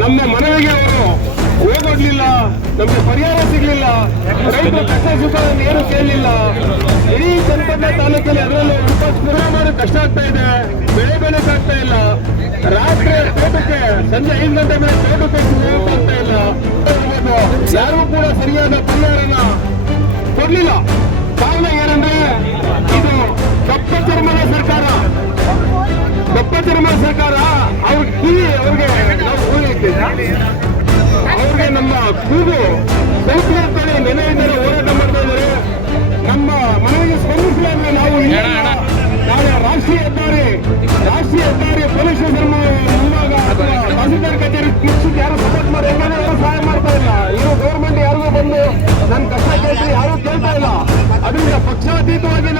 ನಮ್ಮ ಮನೆಗೆ ಅವರು ಹೋಗೋಡ್ಲಿಲ್ಲ, ನಮ್ಗೆ ಪರಿಹಾರ ಸಿಗ್ಲಿಲ್ಲ, ರೈತರ ಕಷ್ಟ ಸುಖ ಏನು ಕೇಳಲಿಲ್ಲ. ಇಡೀ ಚನ್ನಪಟ್ಟಣ ತಾಲೂಕಲ್ಲಿ ಅದರಲ್ಲೂ ಪೂರ ಮಾಡಿ ಕಷ್ಟ ಆಗ್ತಾ ಇದೆ, ಬೆಳೆ ಬೆಳೆಸಾಗ್ತಾ ಇಲ್ಲ. ರಾತ್ರಿ ತೋಟಕ್ಕೆ ಸಂಜೆ 5 ಗಂಟೆ ಮೇಲೆ ತೋಟಕ್ಕೆ ಹೋಗ್ತಾ ಇಲ್ಲ. ಯಾರು ಕೂಡ ಸರಿಯಾದ ಪರಿಹಾರನ ಕೊಡ್ಲಿಲ್ಲ. ಕಾರಣ ಏನಂದ್ರೆ ಇದು ಕಪ್ಪ ಚರ್ಮದ ಸರ್ಕಾರ. ಕಪ್ಪ ಚರ್ಮದ ಸರ್ಕಾರ ಅವ್ರಿಗೆ ನಾವು ಕೂಲಿಕ್ಕೆ ಅವ್ರಿಗೆ ನಮ್ಮ ಕೂಗು ಸಂಸ್ಕೃತಿ ನೆನೆಯಿಂದಲೇ ಹೋರಾಟ ಮಾಡ್ತಾ ಇದ್ದಾರೆ. ನಮ್ಮ ಮನೆಗೆ ಸ್ಪಂದಿಸಿದ್ರೆ ನಾವು ನಾಳೆ ರಾಷ್ಟ್ರೀಯ ಹೆದ್ದಾರಿ ಪೊಲೀಸ್ ಮುಂಭಾಗ ಅಥವಾ ತಹಸೀಲ್ದಾರ್ ಕಚೇರಿ ಮುಗಿಸಿದ್ದು ಯಾರು ಸಪೋರ್ಟ್ ಮಾಡಿ ಯಾರು ಸಹಾಯ ಮಾಡ್ತಾ ಇಲ್ಲ. ಇವರು ಗೌರ್ಮೆಂಟ್ ಯಾರಿಗೂ ಬಂದು ನನ್ನ ಕಷ್ಟ ಕೇಳ್ತಾರೆ, ಯಾರು ಕೇಳ್ತಾ ಇಲ್ಲ. ಅದರಿಂದ ಪಕ್ಷಾತೀತವಾಗಿ